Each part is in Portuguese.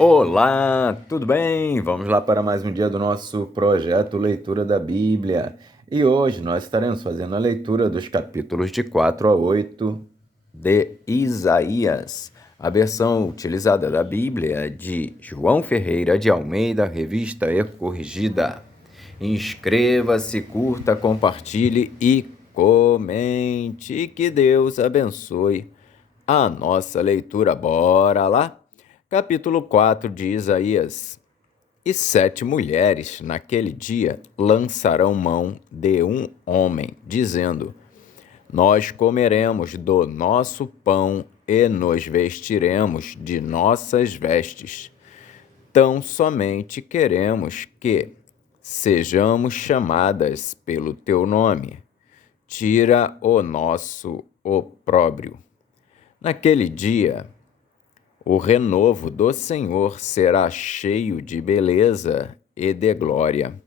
Olá, tudo bem? Vamos lá para mais um dia do nosso projeto Leitura da Bíblia. E hoje nós estaremos fazendo a leitura dos capítulos de 4 a 8 de Isaías. A versão utilizada da Bíblia é de João Ferreira de Almeida, revista e corrigida. Inscreva-se, curta, compartilhe e comente. Que Deus abençoe a nossa leitura. Bora lá? Capítulo 4 de Isaías. E 7 mulheres naquele dia lançarão mão de um homem, dizendo: Nós comeremos do nosso pão e nos vestiremos de nossas vestes. Tão somente queremos que sejamos chamadas pelo teu nome. Tira o nosso opróbrio. Naquele dia, o renovo do Senhor será cheio de beleza e de glória,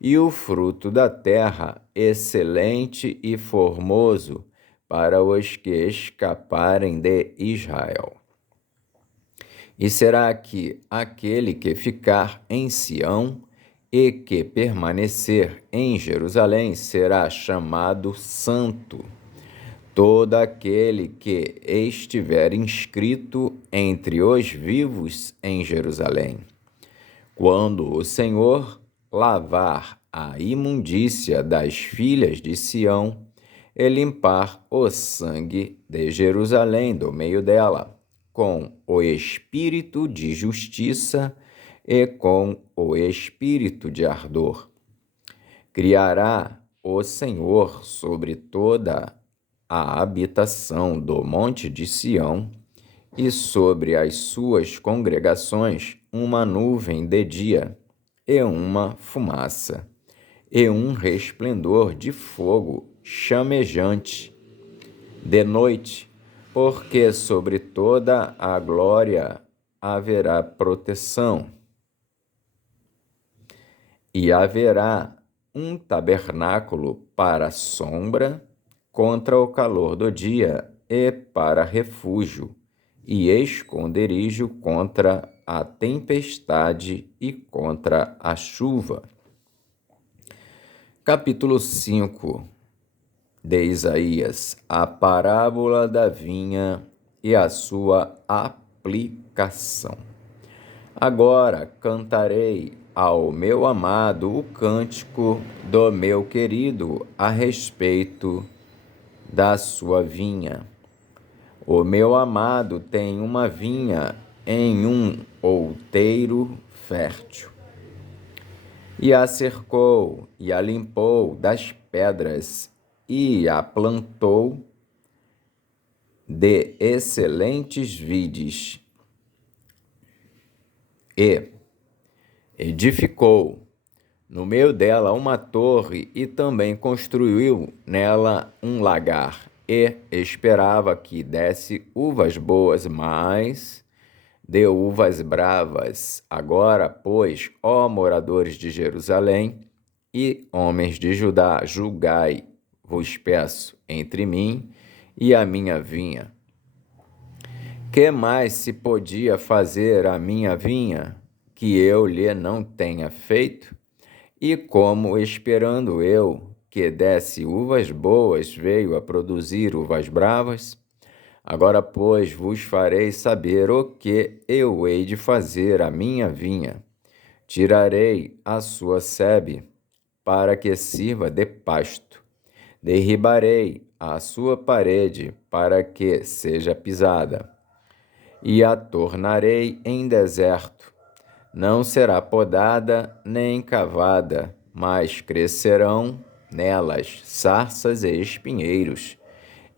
e o fruto da terra excelente e formoso para os que escaparem de Israel. E será que aquele que ficar em Sião e que permanecer em Jerusalém será chamado santo. Todo aquele que estiver inscrito entre os vivos em Jerusalém. Quando o Senhor lavar a imundícia das filhas de Sião e limpar o sangue de Jerusalém do meio dela, com o espírito de justiça e com o espírito de ardor. Criará o Senhor sobre toda a habitação do monte de Sião, e sobre as suas congregações uma nuvem de dia, e uma fumaça, e um resplendor de fogo chamejante de noite, porque sobre toda a glória haverá proteção. E haverá um tabernáculo para sombra contra o calor do dia e para refúgio e esconderijo contra a tempestade e contra a chuva. Capítulo 5 de Isaías, a parábola da vinha e a sua aplicação. Agora cantarei ao meu amado o cântico do meu querido a respeito da sua vinha. O meu amado tem uma vinha em um outeiro fértil, e a cercou e a limpou das pedras, e a plantou de excelentes vides, e edificou no meio dela uma torre, e também construiu nela um lagar, e esperava que desse uvas boas, mas deu uvas bravas. Agora, pois, ó moradores de Jerusalém e homens de Judá, julgai, vos peço, entre mim e a minha vinha. Que mais se podia fazer à minha vinha que eu lhe não tenha feito? E como, esperando eu que desse uvas boas, veio a produzir uvas bravas? Agora, pois, vos farei saber o que eu hei de fazer à minha vinha. Tirarei a sua sebe, para que sirva de pasto. Derribarei a sua parede, para que seja pisada. E a tornarei em deserto. Não será podada nem cavada, mas crescerão nelas sarças e espinheiros,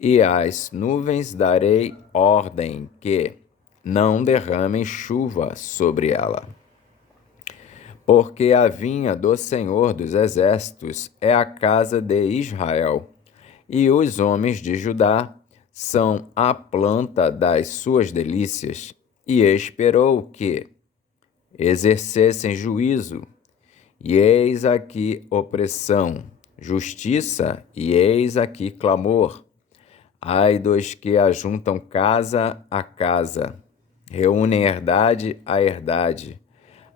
e às nuvens darei ordem que não derramem chuva sobre ela. Porque a vinha do Senhor dos Exércitos é a casa de Israel, e os homens de Judá são a planta das suas delícias, e esperou que exercessem juízo, e eis aqui opressão, justiça, e eis aqui clamor. Ai dos que ajuntam casa a casa, reúnem herdade a herdade,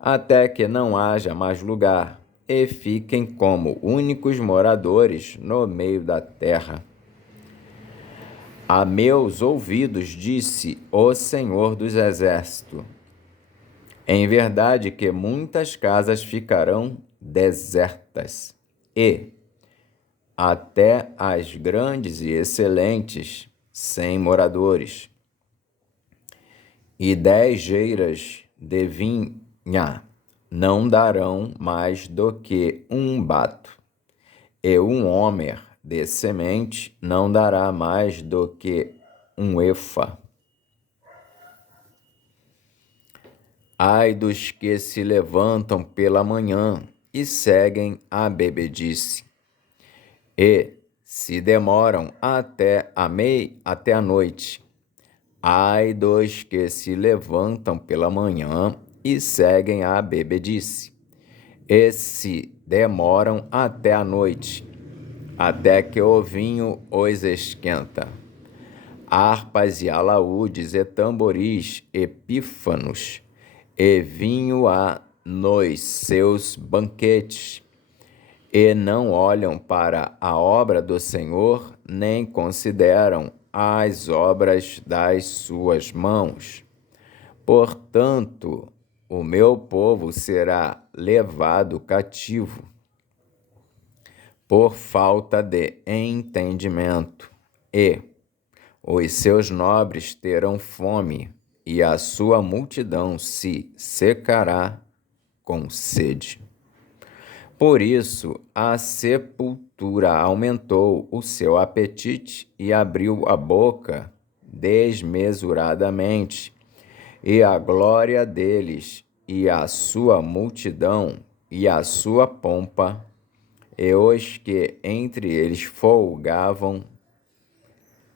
até que não haja mais lugar, e fiquem como únicos moradores no meio da terra. A meus ouvidos disse o Senhor dos Exércitos: em verdade que muitas casas ficarão desertas, e até as grandes e excelentes sem moradores, e 10 geiras de vinha não darão mais do que um bato, e um homer de semente não dará mais do que um efa. Ai dos que se levantam pela manhã e seguem a bebedice, e se demoram até a noite. Ai dos que se levantam pela manhã e seguem a bebedice, e se demoram até a noite, até que o vinho os esquenta. Harpas e alaúdes e tamboris e pífanos, e vinho há nos seus banquetes, e não olham para a obra do Senhor, nem consideram as obras das suas mãos. Portanto, o meu povo será levado cativo por falta de entendimento, e os seus nobres terão fome, e a sua multidão se secará com sede. Por isso, a sepultura aumentou o seu apetite e abriu a boca desmesuradamente, e a glória deles, e a sua multidão, e a sua pompa, e os que entre eles folgavam,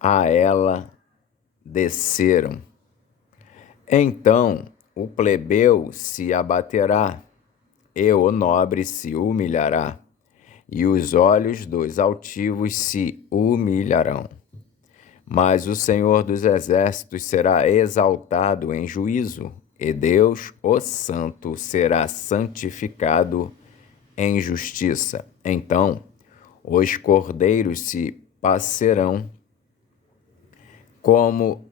a ela desceram. Então o plebeu se abaterá, e o nobre se humilhará, e os olhos dos altivos se humilharão. Mas o Senhor dos Exércitos será exaltado em juízo, e Deus, o Santo, será santificado em justiça. Então os cordeiros se passearão como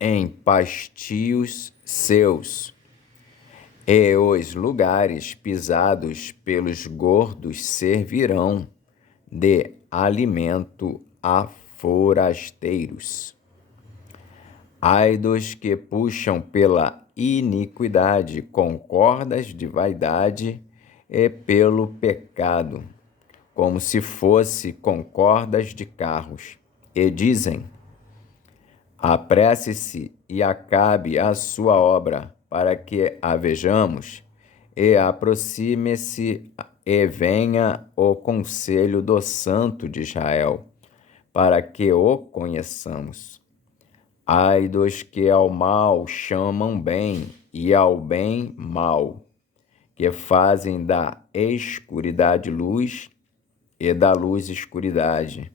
em pastios seus, e os lugares pisados pelos gordos servirão de alimento a forasteiros. Ai dos que puxam pela iniquidade com cordas de vaidade e pelo pecado, como se fosse com cordas de carros, e dizem: apresse-se e acabe a sua obra, para que a vejamos, e aproxime-se e venha o conselho do Santo de Israel, para que o conheçamos. Ai dos que ao mal chamam bem, e ao bem mal, que fazem da escuridade luz, e da luz escuridade,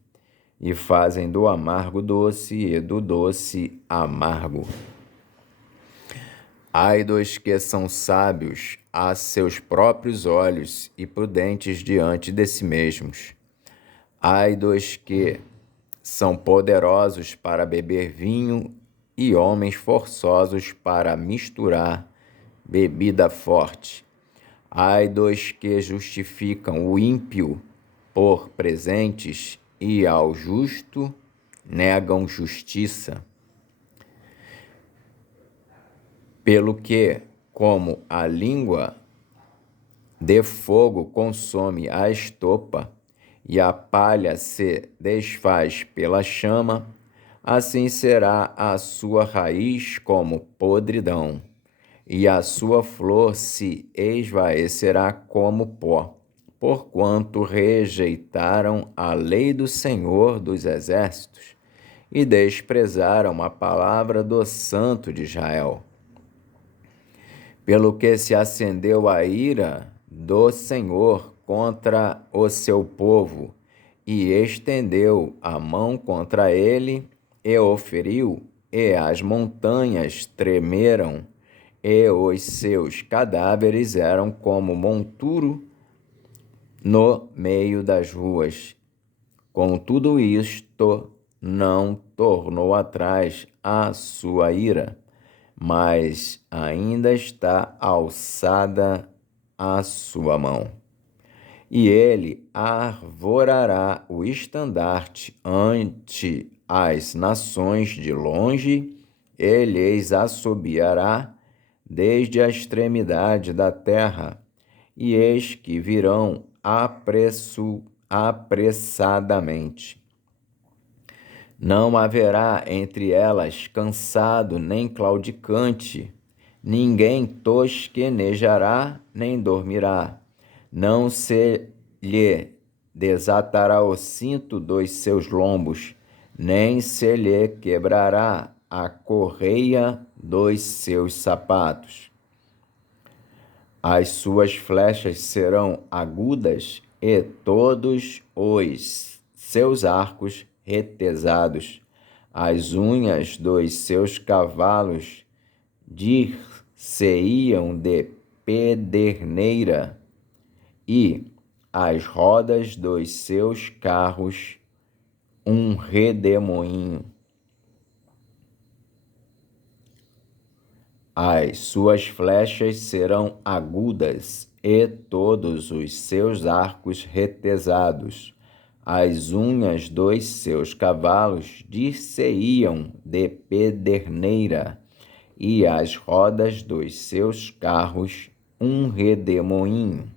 e fazem do amargo doce, e do doce amargo. Ai dos que são sábios a seus próprios olhos e prudentes diante de si mesmos. Ai dos que são poderosos para beber vinho e homens forçosos para misturar bebida forte. Ai dos que justificam o ímpio por presentes e ao justo negam justiça. Pelo que, como a língua de fogo consome a estopa, e a palha se desfaz pela chama, assim será a sua raiz como podridão, e a sua flor se esvaecerá como pó, porquanto rejeitaram a lei do Senhor dos Exércitos e desprezaram a palavra do Santo de Israel. Pelo que se acendeu a ira do Senhor contra o seu povo, e estendeu a mão contra ele, e o feriu, e as montanhas tremeram, e os seus cadáveres eram como monturo no meio das ruas. Com tudo isto, não tornou atrás a sua ira, mas ainda está alçada a sua mão. E ele arvorará o estandarte ante as nações de longe, e lhes assobiará desde a extremidade da terra, e eis que virão apressadamente. Não haverá entre elas cansado nem claudicante, ninguém tosquenejará nem dormirá, não se lhe desatará o cinto dos seus lombos, nem se lhe quebrará a correia dos seus sapatos. As suas flechas serão agudas e todos os seus arcos retesados. As unhas dos seus cavalos dir-se-iam de pederneira e as rodas dos seus carros um redemoinho. As suas flechas serão agudas e todos os seus arcos retesados. As unhas dos seus cavalos dir-se-iam de pederneira e as rodas dos seus carros um redemoinho.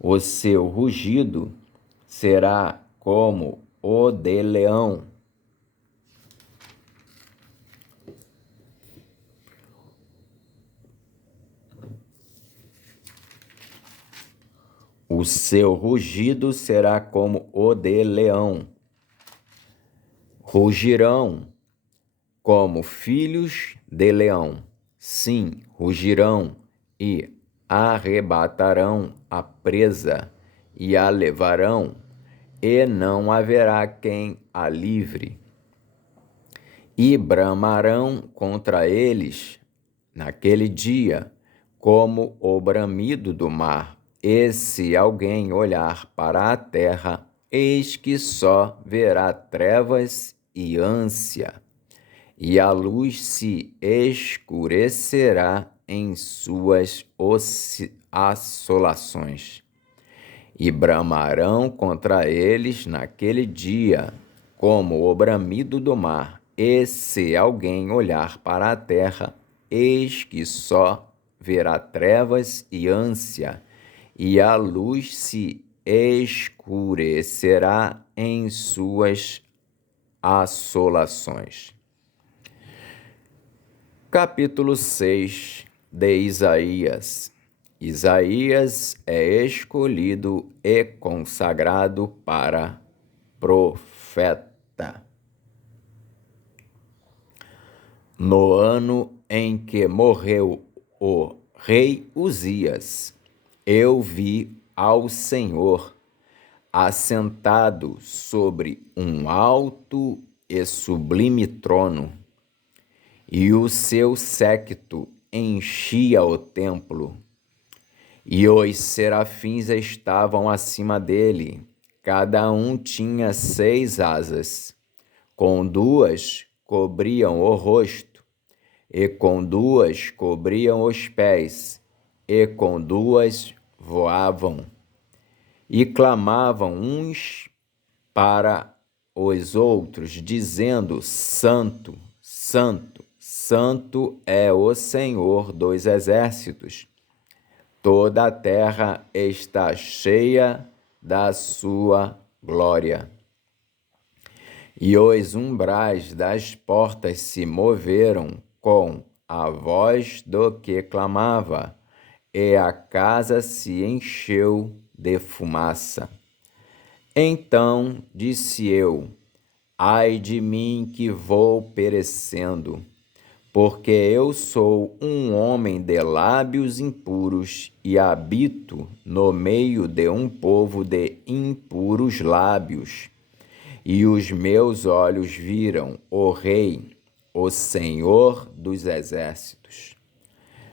O seu rugido será como o de leão. O seu rugido será como o de leão. Rugirão como filhos de leão. Sim, rugirão e arrebatarão a presa e a levarão, e não haverá quem a livre. E bramarão contra eles naquele dia, como o bramido do mar. E se alguém olhar para a terra, eis que só verá trevas e ânsia, e a luz se escurecerá em suas assolações. E bramarão contra eles naquele dia, como o bramido do mar. E se alguém olhar para a terra, eis que só verá trevas e ânsia, e a luz se escurecerá em suas assolações. Capítulo 6 de Isaías. Isaías é escolhido e consagrado para profeta. No ano em que morreu o rei Uzias, eu vi ao Senhor assentado sobre um alto e sublime trono, e o seu séquito enchia o templo, e os serafins estavam acima dele, cada um tinha 6 asas, com 2 cobriam o rosto, e com 2 cobriam os pés, e com 2 voavam, e clamavam uns para os outros, dizendo: Santo, Santo, Santo é o Senhor dos exércitos. Toda a terra está cheia da sua glória. E os umbrais das portas se moveram com a voz do que clamava, e a casa se encheu de fumaça. Então disse eu: ai de mim que vou perecendo, porque eu sou um homem de lábios impuros e habito no meio de um povo de impuros lábios. E os meus olhos viram o Rei, o Senhor dos Exércitos.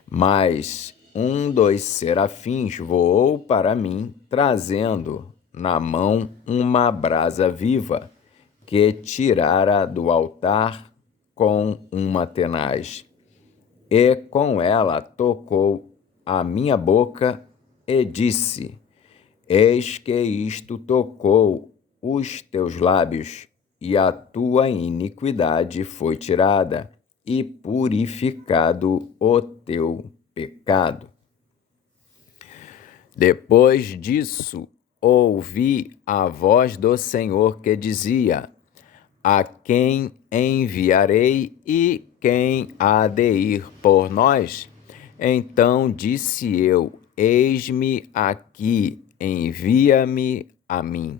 Mas um dos serafins voou para mim, trazendo na mão uma brasa viva, que tirara do altar com uma tenaz. E com ela tocou a minha boca e disse: Eis que isto tocou os teus lábios, e a tua iniquidade foi tirada, e purificado o teu pecado. Depois disso, ouvi a voz do Senhor que dizia: A quem enviarei e quem há de ir por nós? Então disse eu: Eis-me aqui, envia-me a mim.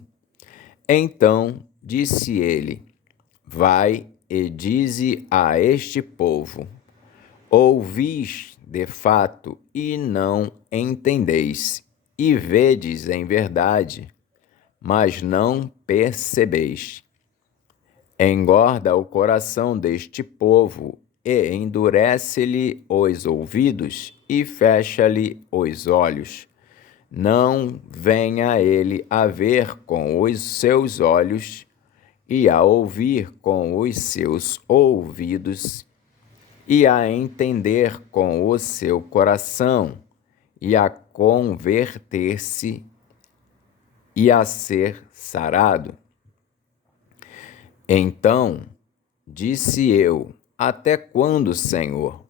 Então disse ele: Vai e dize a este povo: Ouvis de fato e não entendeis, e vedes em verdade, mas não percebeis. Engorda o coração deste povo e endurece-lhe os ouvidos e fecha-lhe os olhos. Não venha ele a ver com os seus olhos e a ouvir com os seus ouvidos e a entender com o seu coração e a converter-se e a ser sarado. Então disse eu: Até quando, Senhor?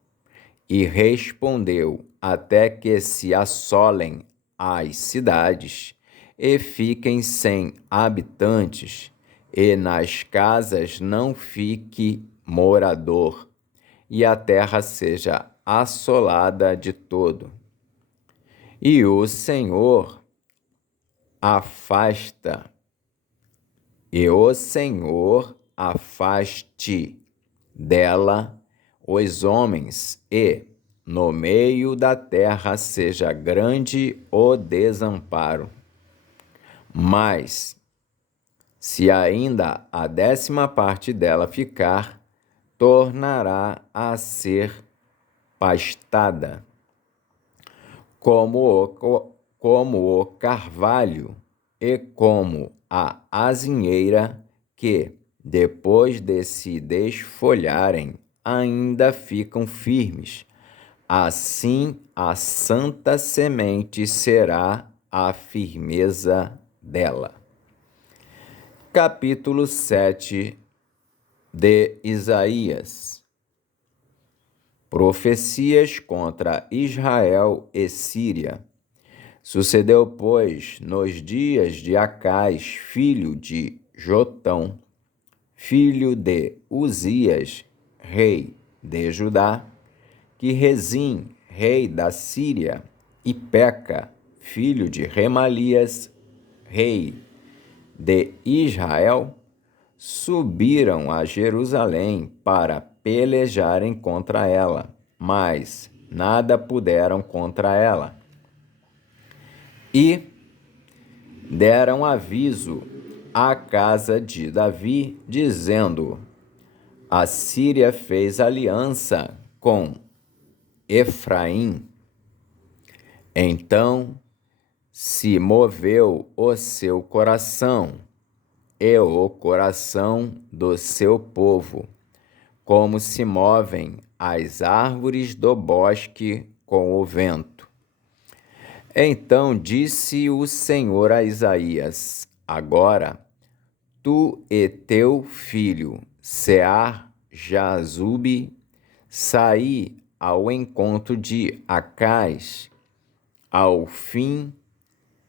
E respondeu: Até que se assolem as cidades e fiquem sem habitantes, e nas casas não fique morador, e a terra seja assolada de todo. E o Senhor afaste dela os homens, e no meio da terra seja grande o desamparo. Mas, se ainda a 10ª parte dela ficar, tornará a ser pastada, como o carvalho e como a azinheira, que, depois de se desfolharem, ainda ficam firmes. Assim a santa semente será a firmeza dela. Capítulo 7 de Isaías. Profecias contra Israel e Síria. Sucedeu, pois, nos dias de Acais, filho de Jotão, filho de Uzias, rei de Judá, que Rezim, rei da Síria, e Peca, filho de Remalias, rei de Israel, subiram a Jerusalém para pelejarem contra ela, mas nada puderam contra ela. E deram aviso à casa de Davi, dizendo: A Síria fez aliança com Efraim. Então se moveu o seu coração e o coração do seu povo, como se movem as árvores do bosque com o vento. Então disse o Senhor a Isaías: Agora, tu e teu filho Sear-Jazube saí ao encontro de Acais, ao fim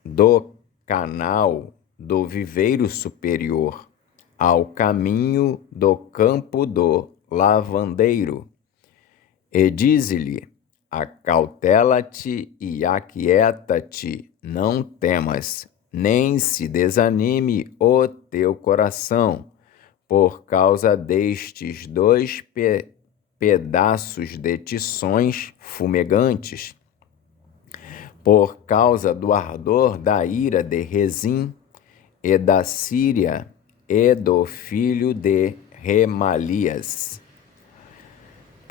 do canal do viveiro superior, ao caminho do campo do lavandeiro, e dize-lhe: Acautela-te e aquieta-te, não temas, nem se desanime o teu coração, por causa destes 2 pedaços de tições fumegantes, por causa do ardor da ira de Rezim e da Síria e do filho de Remalias.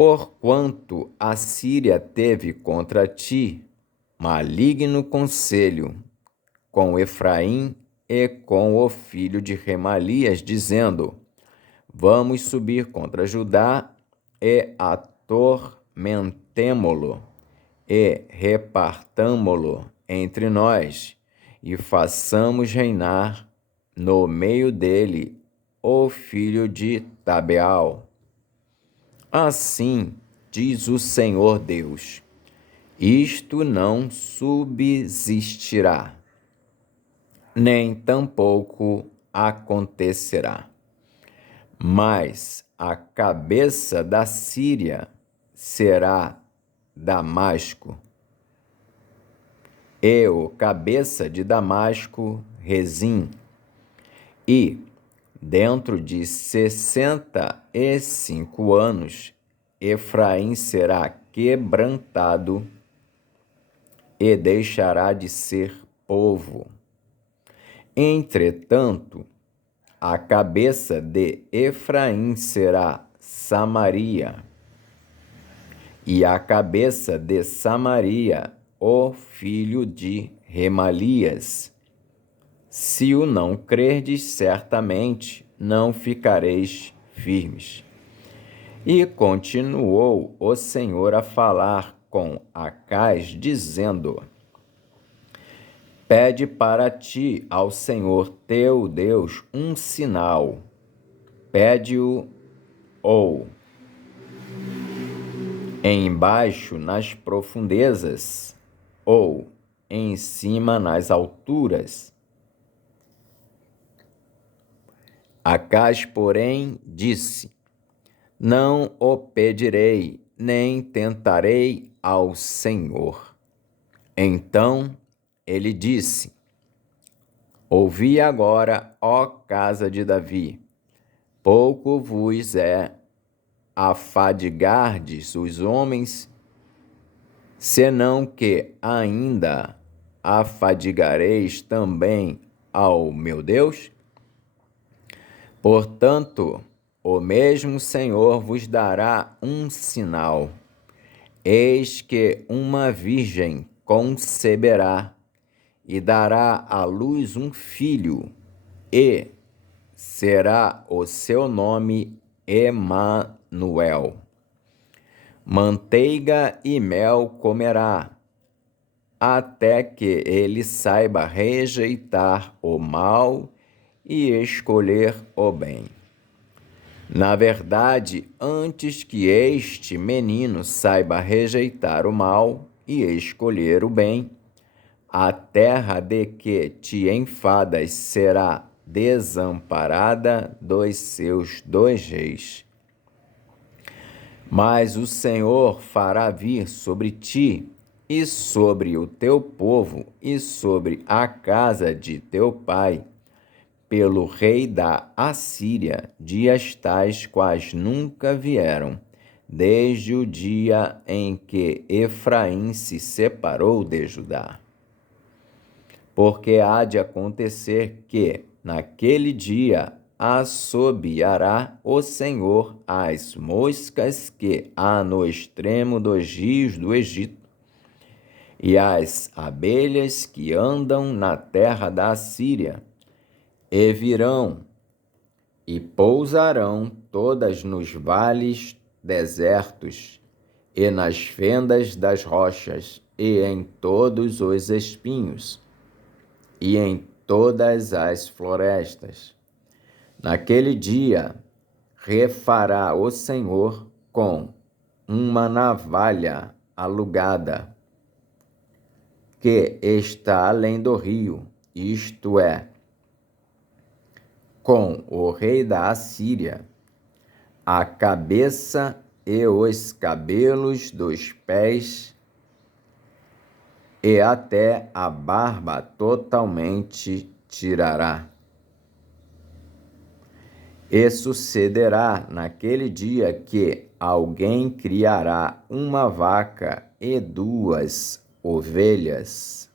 Porquanto a Síria teve contra ti maligno conselho com Efraim e com o filho de Remalias, dizendo: Vamos subir contra Judá e atormentemo-lo e repartamo-lo entre nós e façamos reinar no meio dele o filho de Tabeal. Assim diz o Senhor Deus: isto não subsistirá, nem tampouco acontecerá. Mas a cabeça da Síria será Damasco, e o cabeça de Damasco, Rezim. E, dentro de 65 anos, Efraim será quebrantado e deixará de ser povo. Entretanto, a cabeça de Efraim será Samaria, e a cabeça de Samaria, o filho de Remalias. Se o não crerdes, certamente não ficareis firmes. E continuou o Senhor a falar com Acais, dizendo: Pede para ti ao Senhor teu Deus um sinal. Pede-o ou embaixo nas profundezas, ou em cima nas alturas. Acais, porém, disse: Não o pedirei, nem tentarei ao Senhor. Então ele disse: Ouvi agora, ó casa de Davi, pouco vos é afadigardes os homens, senão que ainda afadigareis também ao meu Deus? Portanto, o mesmo Senhor vos dará um sinal. Eis que uma virgem conceberá e dará à luz um filho, e será o seu nome Emanuel. Manteiga e mel comerá, até que ele saiba rejeitar o mal e escolher o bem. Na verdade, antes que este menino saiba rejeitar o mal e escolher o bem, a terra de que te enfadas será desamparada dos seus 2 reis. Mas o Senhor fará vir sobre ti e sobre o teu povo e sobre a casa de teu pai, pelo rei da Assíria, dias tais quais nunca vieram, desde o dia em que Efraim se separou de Judá. Porque há de acontecer que, naquele dia, assobiará o Senhor as moscas que há no extremo dos rios do Egito, e as abelhas que andam na terra da Assíria, e virão e pousarão todas nos vales desertos, e nas fendas das rochas, e em todos os espinhos, e em todas as florestas. Naquele dia, refará o Senhor com uma navalha alugada, que está além do rio, isto é, com o rei da Assíria, a cabeça e os cabelos dos pés, e até a barba totalmente tirará. E sucederá naquele dia que alguém criará uma vaca e 2 ovelhas.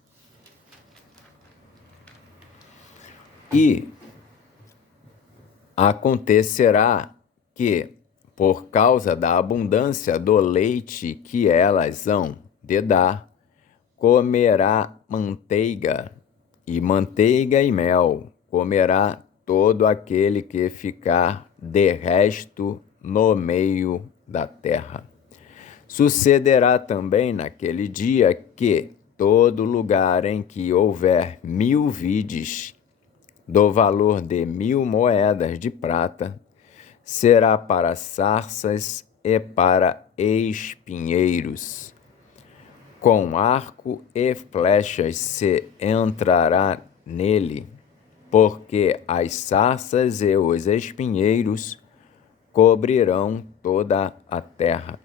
E acontecerá que, por causa da abundância do leite que elas hão de dar, comerá manteiga e mel comerá todo aquele que ficar de resto no meio da terra. Sucederá também naquele dia que todo lugar em que houver 1000 vides, do valor de 1000 moedas de prata, será para sarças e para espinheiros. Com arco e flechas se entrará nele, porque as sarças e os espinheiros cobrirão toda a terra.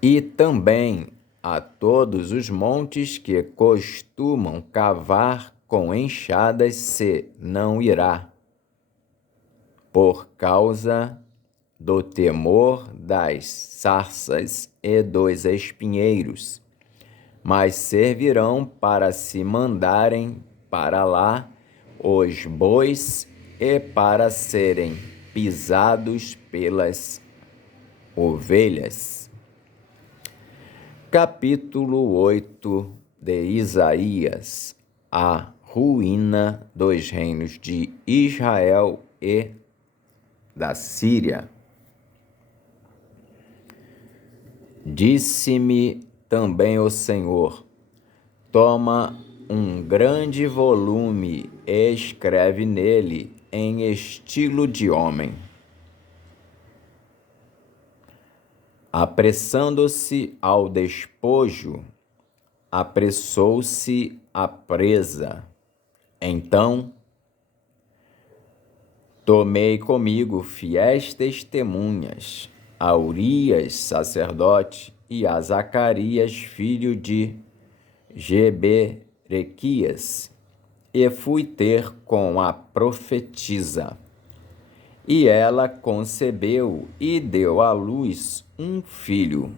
E também a todos os montes que costumam cavar com enxadas se não irá, por causa do temor das sarças e dos espinheiros, mas servirão para se mandarem para lá os bois e para serem pisados pelas ovelhas. Capítulo 8 de Isaías: a ruína dos reinos de Israel e da Síria. Disse-me também o Senhor: toma um grande volume e escreve nele em estilo de homem. Apressando-se ao despojo, apressou-se a presa. Então tomei comigo fiéis testemunhas, a Urias, sacerdote, e a Zacarias, filho de Geberequias, e fui ter com a profetisa. E ela concebeu e deu à luz um filho.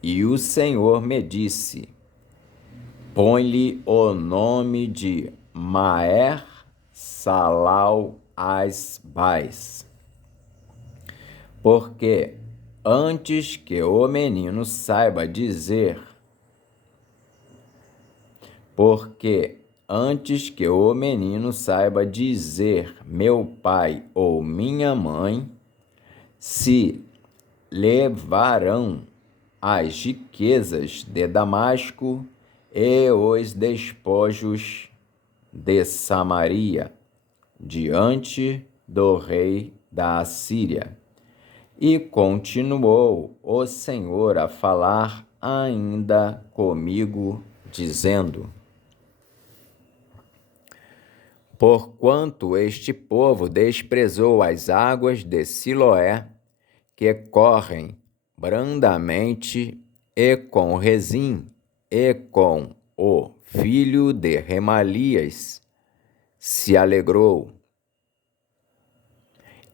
E o Senhor me disse: põe-lhe o nome de Maer-Salal-Asbais, porque antes que o menino saiba dizer meu pai ou minha mãe, se levarão as riquezas de Damasco e os despojos de Samaria diante do rei da Assíria. E continuou o Senhor a falar ainda comigo, dizendo: porquanto este povo desprezou as águas de Siloé, que correm brandamente, e com Rezim, e com o filho de Remalias, se alegrou.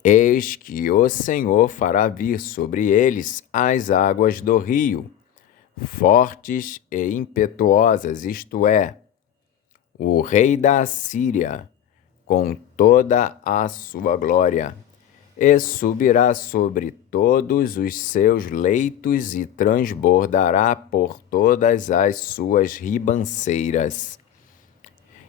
Eis que o Senhor fará vir sobre eles as águas do rio, fortes e impetuosas, isto é, o rei da Assíria, com toda a sua glória, e subirá sobre todos os seus leitos e transbordará por todas as suas ribanceiras,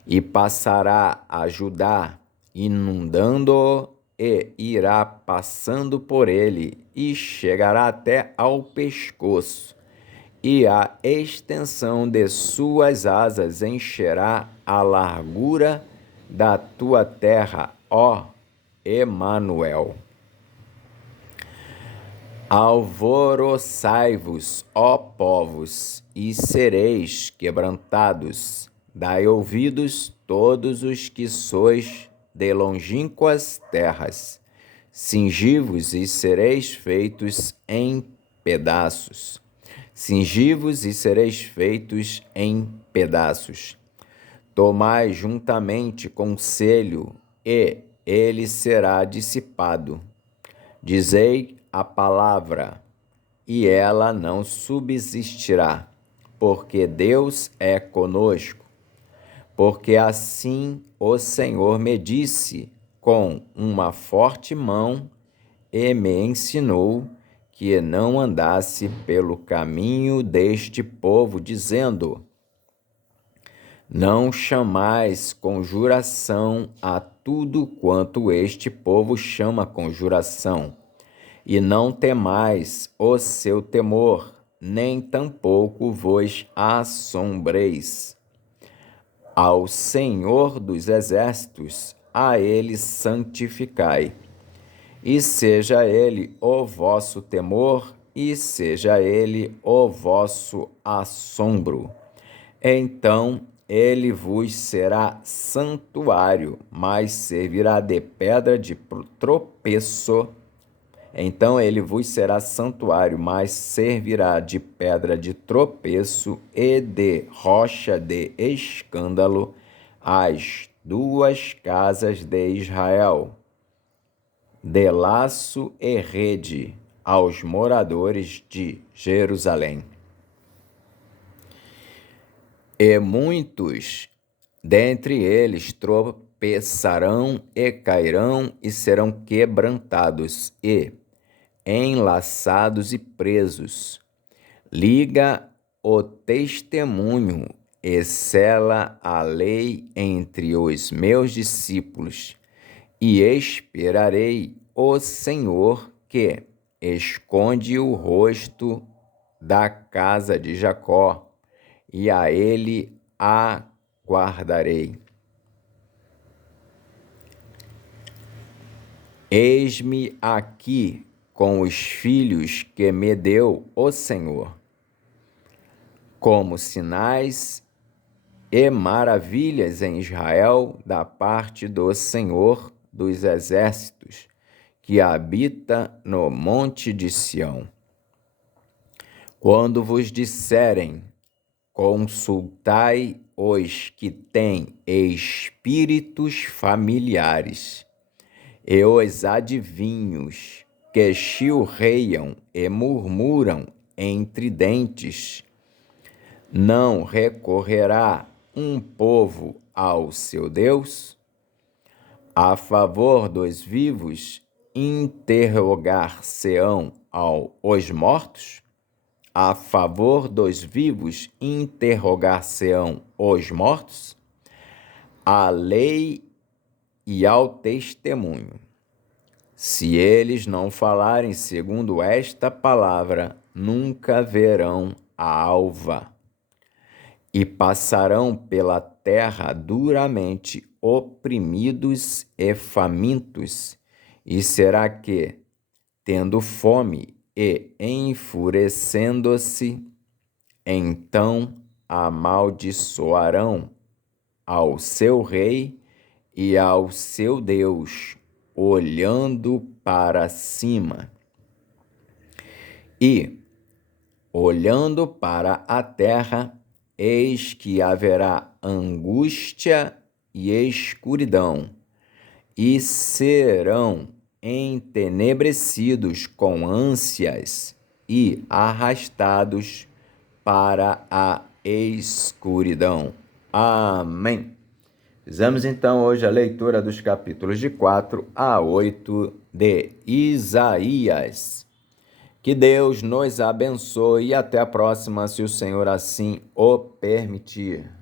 e passará a Judá, inundando-o, e irá passando por ele, e chegará até ao pescoço, e a extensão de suas asas encherá a largura da tua terra, ó Emanuel. Alvoroçai-vos, ó povos, e sereis quebrantados. Dai ouvidos todos os que sois de longínquas terras. Cingi-vos e sereis feitos em pedaços. Cingi-vos e sereis feitos em pedaços. Tomai juntamente conselho, e ele será dissipado. Dizei a palavra, e ela não subsistirá, porque Deus é conosco. Porque assim o Senhor me disse com uma forte mão e me ensinou que não andasse pelo caminho deste povo, dizendo: não chamais conjuração a tudo quanto este povo chama conjuração, e não temais o seu temor, nem tampouco vos assombreis. Ao Senhor dos Exércitos, a Ele santificai, e seja Ele o vosso temor, e seja Ele o vosso assombro. Então ele vos será santuário, mas servirá de pedra de tropeço. Então ele vos será santuário, mas servirá de pedra de tropeço e de rocha de escândalo às duas casas de Israel, de laço e rede aos moradores de Jerusalém. E muitos dentre eles tropeçarão e cairão e serão quebrantados e enlaçados e presos. Liga o testemunho e sela a lei entre os meus discípulos, e esperarei o Senhor que esconde o rosto da casa de Jacó, e a ele aguardarei. Eis-me aqui com os filhos que me deu o Senhor, como sinais e maravilhas em Israel da parte do Senhor dos Exércitos, que habita no monte de Sião. Quando vos disserem: consultai os que têm espíritos familiares, e os adivinhos que chilreiam e murmuram entre dentes, não recorrerá um povo ao seu Deus? A favor dos vivos, interrogar-se-ão os mortos? A favor dos vivos, interrogar-se-ão os mortos? À lei e ao testemunho. Se eles não falarem segundo esta palavra, nunca verão a alva. E passarão pela terra duramente oprimidos e famintos, e será que, tendo fome e enfurecendo-se, então amaldiçoarão ao seu rei e ao seu Deus, olhando para cima. E, olhando para a terra, eis que haverá angústia e escuridão, e serão entenebrecidos com ânsias e arrastados para a escuridão. Amém. Fizemos então hoje a leitura dos capítulos de 4 a 8 de Isaías. Que Deus nos abençoe e até a próxima, se o Senhor assim o permitir.